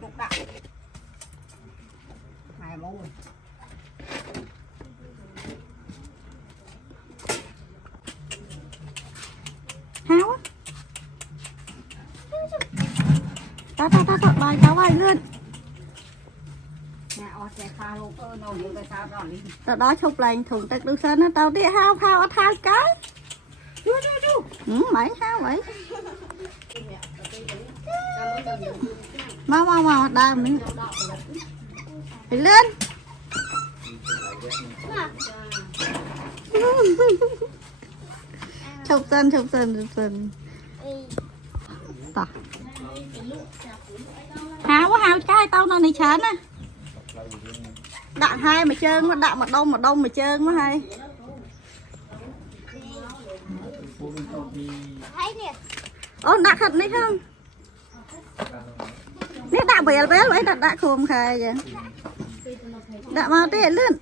Cục đặng hai món háo á ta bài cháu bài lên tao đó chụp lại thùng tao được sơn tao đi hao cái mấy hao vậy mau đào mình đi lên chụp chân tao hao cái tao nó này chán á đạn hai mà trơn mà đạn mà đông mà trơn mà hay ô đạn thật đấy không nét đạn bể vậy đạn khom khai vậy đạn mau tê lên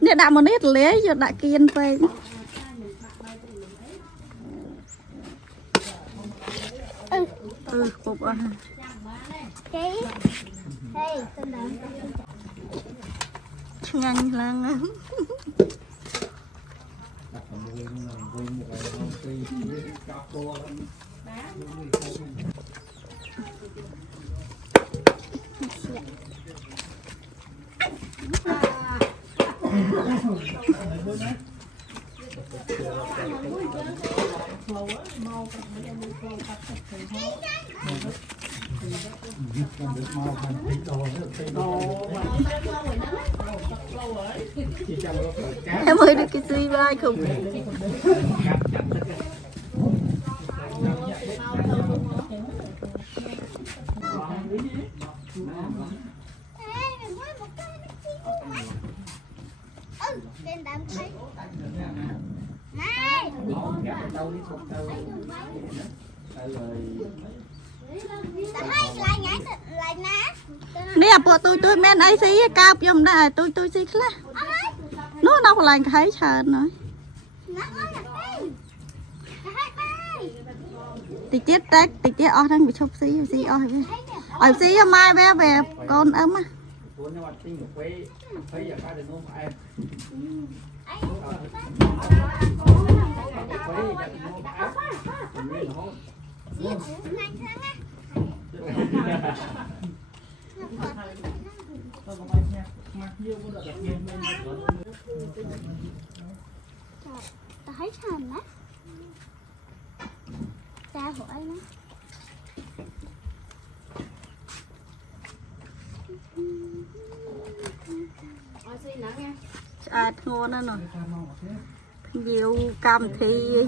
nét đạn một nét lấy giờ đạn kiên về cục à nhanh lắm em ơi được cái suy vai không nè bộ tôi men ấy xí cao dùm đây tôi xí khá nó đâu lại thấy chờ nói thì chết o thằng bị chụp xí ở xí mai về con ấm á ta thấy sàn đó ta hỏi nó ngon đó rồi nhiều cam thì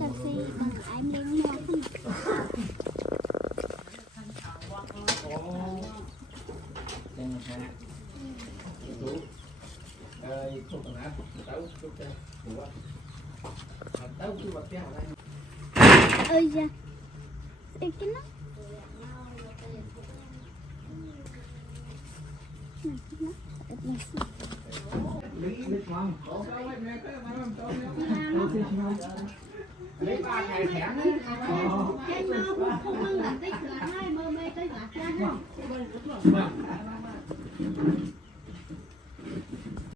taxi bằng anh lên mua ơi da cái nó lấy 3 ngày thẻn đấy. Cái mơ không mơ là tích là 2 mơ mê tới là 2.